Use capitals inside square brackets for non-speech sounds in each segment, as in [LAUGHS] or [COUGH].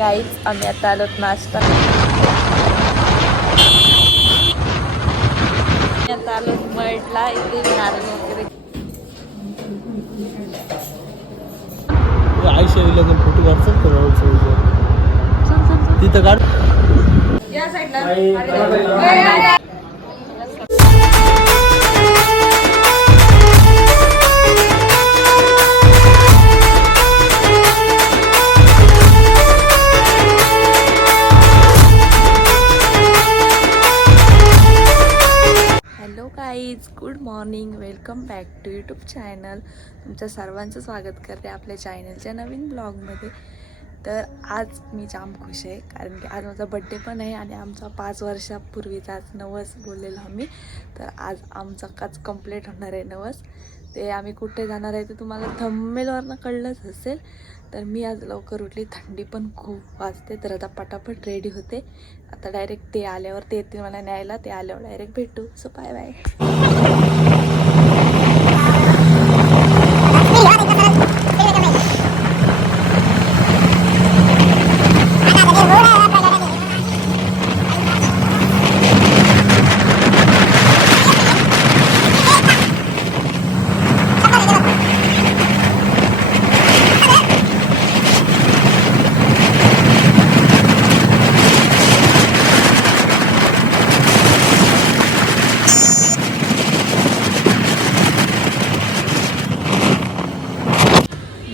गाईच आम्ही आता आलोत नाश्ता आता आलोत मळला इथे नारळ वगैरे. तिथं काढ या साईडला बॅक टू यूट्यूब चॅनल तुमच्या सर्वांचं स्वागत करते आपल्या चॅनलच्या नवीन ब्लॉगमध्ये तर आज मी जाम खुश आहे कारण की आज माझा बड्डे पण आहे आणि आमचा पाच वर्षापूर्वीचा आज नवस बोललेलो आम्ही. तर आज आमचा काच कंप्लीट होणार आहे नवस. ते आम्ही कुठे जाणार आहे ते तुम्हाला थंबेलवरनं कळलंच असेल. तर मी आज लवकर उठली थंडी पण खूप वाजते तर आता पटापट रेडी होते. आता डायरेक्ट ते आल्यावर ते येतील मला न्यायला ते आल्यावर डायरेक्ट भेटू. सो बाय बाय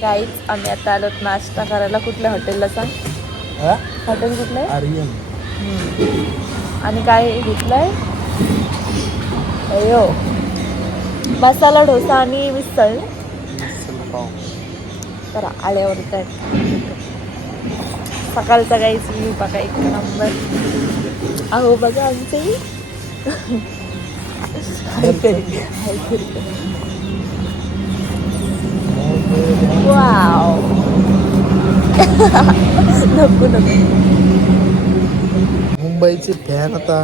गाईच आम्ही आता आलोत नाश्ता करायला. कुठल्या हॉटेलला सांग? हॉटेल कुठलं आहे? आर्यन. आणि काय घेतलंय? अयो. मसाला डोसा आणि मिसळ? तर आल्यावर काय सकाळचा काहीच व्ह्यू बघा एक नंबर अहो बघा आमचे. वाव [LAUGHS] नको नको. मुंबईची फॅन आता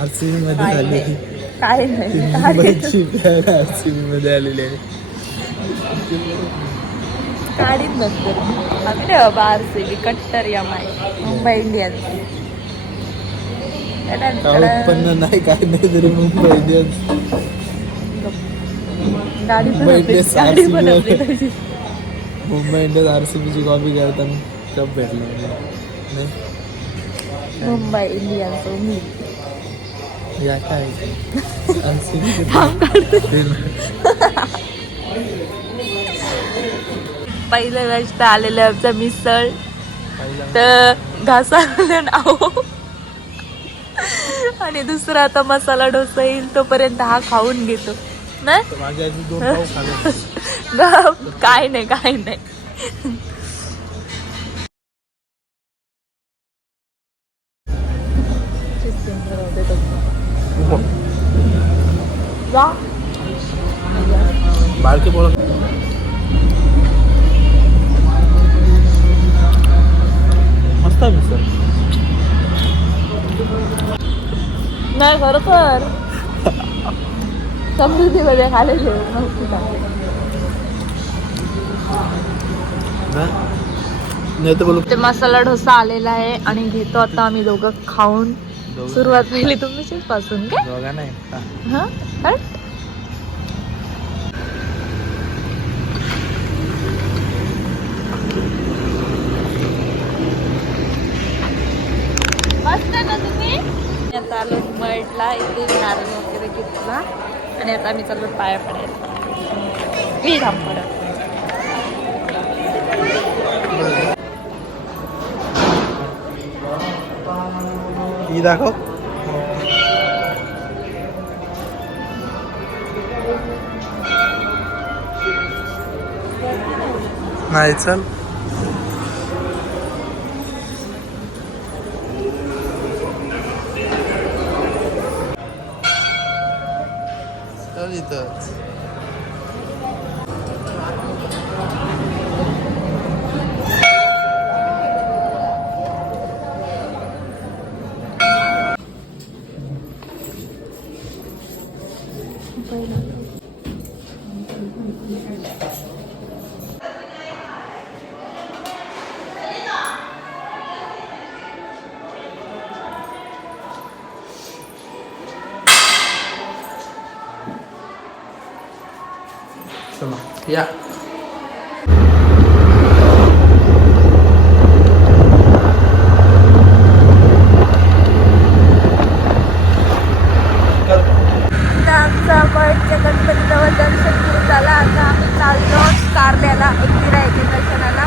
आर सी बी मध्ये झाली नाही. काय नाही. मुंबईची फॅन आर सी बी मध्ये आलेली आहे. काढीत नंतर. आम्ही नाही बाबा आर सी बी कट्टर या माय. मुंबई इंडियन्स उत्पन्न नाही काय नाही तरी मुंबई इंडियन्स गाडी पण मुंबई आपली- इंडियन्स. मुंबई आर सी बीची कॉपी करताना कप भेटला नाही? मुंबई इंडियन्स मी या काय आर सी तर आलेलं आहे आमचं मिसळ तर घासा नाव [LAUGHS] आणि दुसरा आता मसाला डोसा येईल तोपर्यंत हा खाऊन घेतो। [LAUGHS] काय नाही काय नाही. बारके मस्त मिसळ. नाही खरोखर समृद्धीमध्ये तर बोलू. ते मसाला डोसा आलेला आहे आणि घेतो आता आम्ही दोघं खाऊन. सुरुवात पहिली तुम्हीच पासून काय? नाही. हा. मस्त ना तुम्ही? आता आलो मळला इथे नारळ वगैरे घेतला. आणि आता आम्ही चाललो पाया पडायला. मी थांब पडत ही दाखव. नाही चल. चल इथंच चला या. आता आमचा मठच्या गणपतीजवळ दर्शन सुरू झाला. आता आम्ही चाललो. कारल्याला एकविरा येथे दर्शनाला.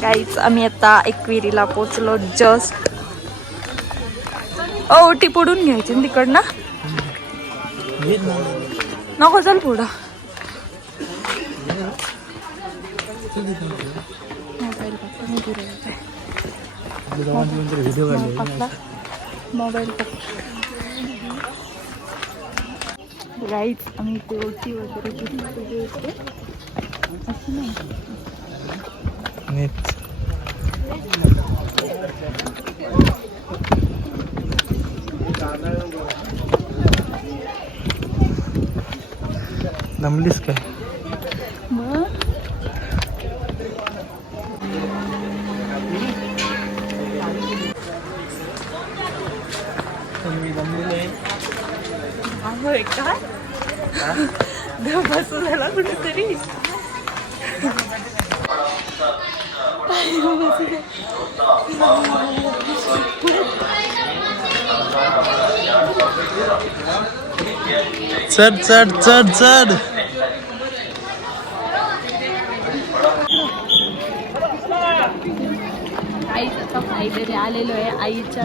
काहीच आम्ही आता एकविरीला पोचलो जस्ट ओ ओटी पुढून घ्यायची ना तिकडनं. नको चल पुढं. मोबाईल राईट आम्ही ते ओटी वगैरे असं नाही. दमलीस काय? मग? झाला कुठेतरी. चढ चढ चढ चढ. आईच आता फायनली आलेलो आहे. आईच्या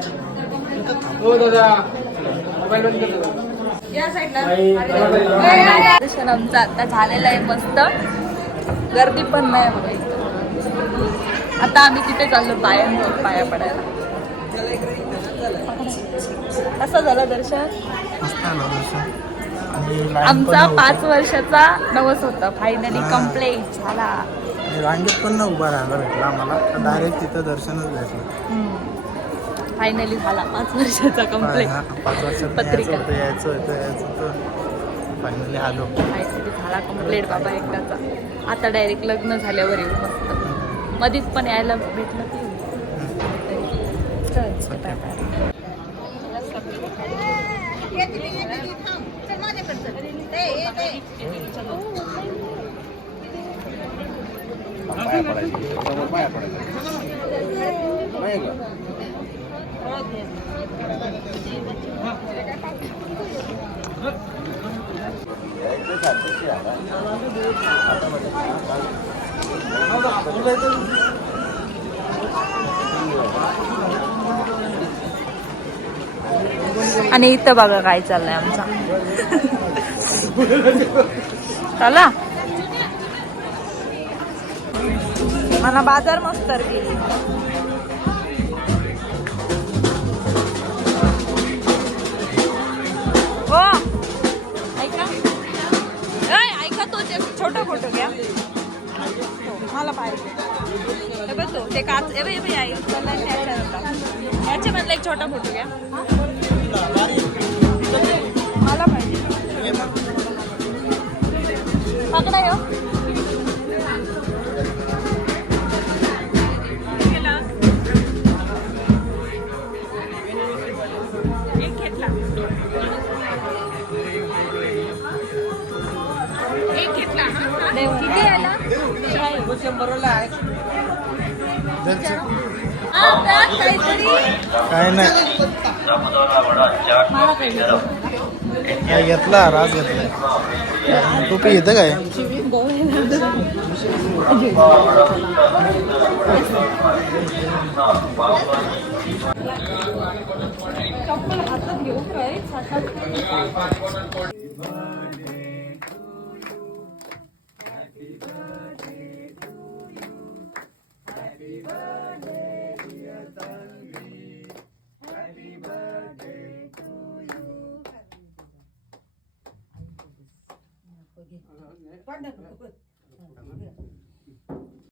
हो दादा मोबाईल बंद कर दादा. या साईडला. दर्शन आमचं आता झालेलं आहे मस्त. गर्दी पण नाही बघा इथं. आता आम्ही तिथे चाललो पाया पाया पडायला. कसं झालं दर्शन? आमचा पाच वर्षाचा नवस होता. फायनली. कंप्लीट झाला. आणि रांगेत पण न उभा राहायला भेटला आम्हाला. डायरेक्ट तिथं दर्शनच भेटलं. फायनली झाला. पाच वर्षाचा कंप्लीट पत्रिका. फायनली आलो. फायनली झाला कंप्लीट बाबा एकदाचा. आता डायरेक्ट लग्न झाल्यावर येऊ मस्त. मधीत पण यायला भेटलं की येऊ. चल, चल, बाय, बाय. आणि इथं बघा काय चाललंय आमचा. चला. मला बाजार मस्त केली हो ऐका. ऐ, ऐका तो ते छोटा फोटो घ्या. मला पाहिजे. बघ तो ते काच हे बघ, आई त्याला या इथला आणि त्याच्या याच्यामधला एक छोटा फोटो घ्या. मला पाहिजे. पकडा यो. किती आला काय नाही. काय घेतला? राज घेतला टोपी येतं काय? चप्पल हातात घेऊ काय?